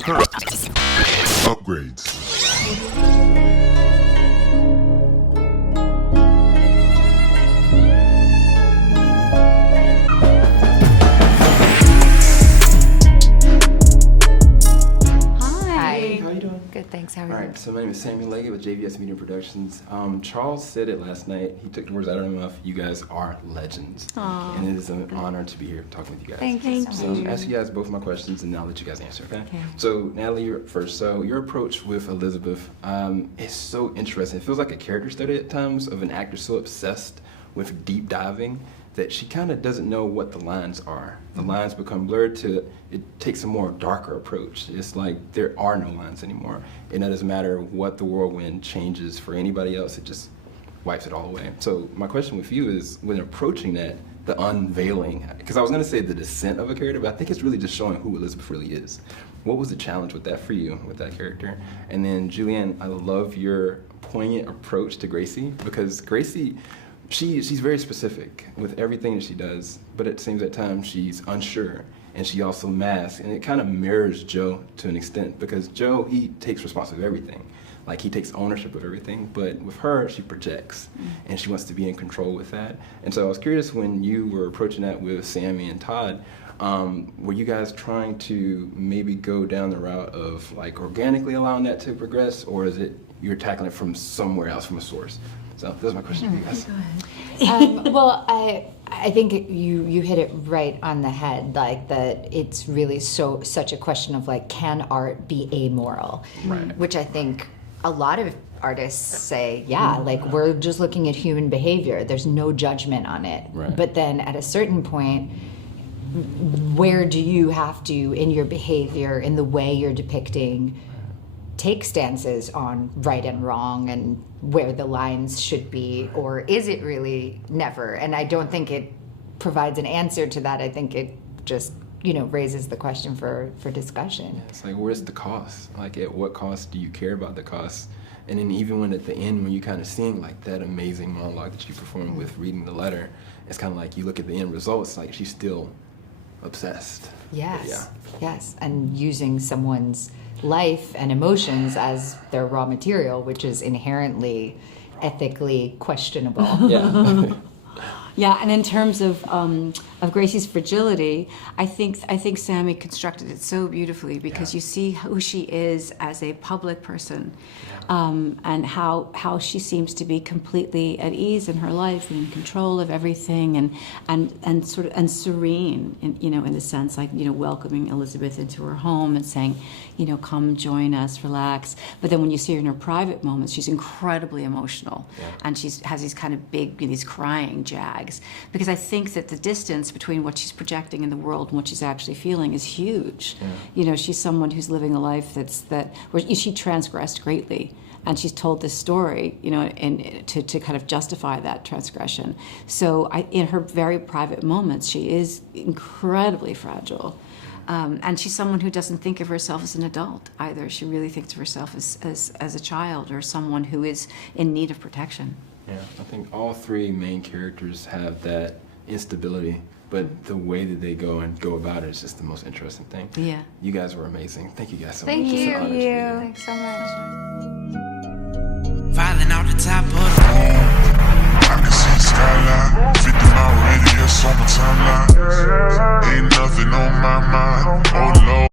Upgrades. Good, thanks. How are you? All right, so my name is Samy with JVS Media Productions. Charles said it last night. He took the words out of my mouth. You guys are legends. Aww. And it is an honor to be here talking with you guys. Thank you So I'm asking you guys both my questions, and I'll let you guys answer, okay? Okay. So, Natalie, you're up first. So, your approach with Elizabeth is so interesting. It feels like a character study at times of an actor so obsessed with deep diving that she kind of doesn't know what the lines are. The lines become blurred to, it takes a more darker approach. It's like there are no lines anymore. And it doesn't matter what the whirlwind changes for anybody else, it just wipes it all away. So my question with you is, when approaching that, the unveiling, because I was gonna say the descent of a character, but I think it's really just showing who Elizabeth really is. What was the challenge with that for you, with that character? And then Julianne, I love your poignant approach to Gracie, because Gracie, she's very specific with everything that she does, but at the same time she's unsure, and she also masks, and it kind of mirrors Joe to an extent, because Joe, he takes responsibility of everything. Like, he takes ownership of everything, but with her, she projects, and she wants to be in control with that. And so I was curious, when you were approaching that with Samy and Todd, were you guys trying to maybe go down the route of like organically allowing that to progress, or is it you're tackling it from somewhere else, from a source? So those are my questions for you guys. Well, I think you hit it right on the head, like that it's really such a question of like, can art be amoral? Right. Which I think a lot of artists say, yeah, like we're just looking at human behavior. There's no judgment on it. Right. But then at a certain point, where do you have to, in your behavior, in the way you're depicting, take stances on right and wrong and where the lines should be, or is it really never? And I don't think it provides an answer to that. I think it just, raises the question for discussion. It's like, where's the cost? Like, at what cost do you care about the cost? And then even when at the end, when you kind of seeing like that amazing monologue that you performed with reading the letter, it's kind of like you look at the end results, like she's still obsessed. Yes, yes, and using someone's life and emotions as their raw material, which is inherently ethically questionable. Yeah. Yeah, and in terms of Gracie's fragility, I think Samy constructed it so beautifully, because you see who she is as a public person, and how she seems to be completely at ease in her life and in control of everything, and serene, in the sense, like, welcoming Elizabeth into her home and saying, come join us, relax. But then when you see her in her private moments, she's incredibly emotional, and she has these kind of big, these crying jags, because I think that the distance between what she's projecting in the world and what she's actually feeling is huge. She's someone who's living a life where she transgressed greatly, and she's told this story, and to kind of justify that transgression. So in her very private moments, she is incredibly fragile. And she's someone who doesn't think of herself as an adult either. She really thinks of herself as a child, or someone who is in need of protection. Yeah, I think all three main characters have that instability, but the way that they go about it is just the most interesting thing. Yeah. You guys were amazing. Thank you guys so Thank much. It's an you. honor to be here. Thanks so much. Falling out the top of the I can see the skyline, 50 mile radius on my timeline. Ain't nothing on my mind. Oh Lord.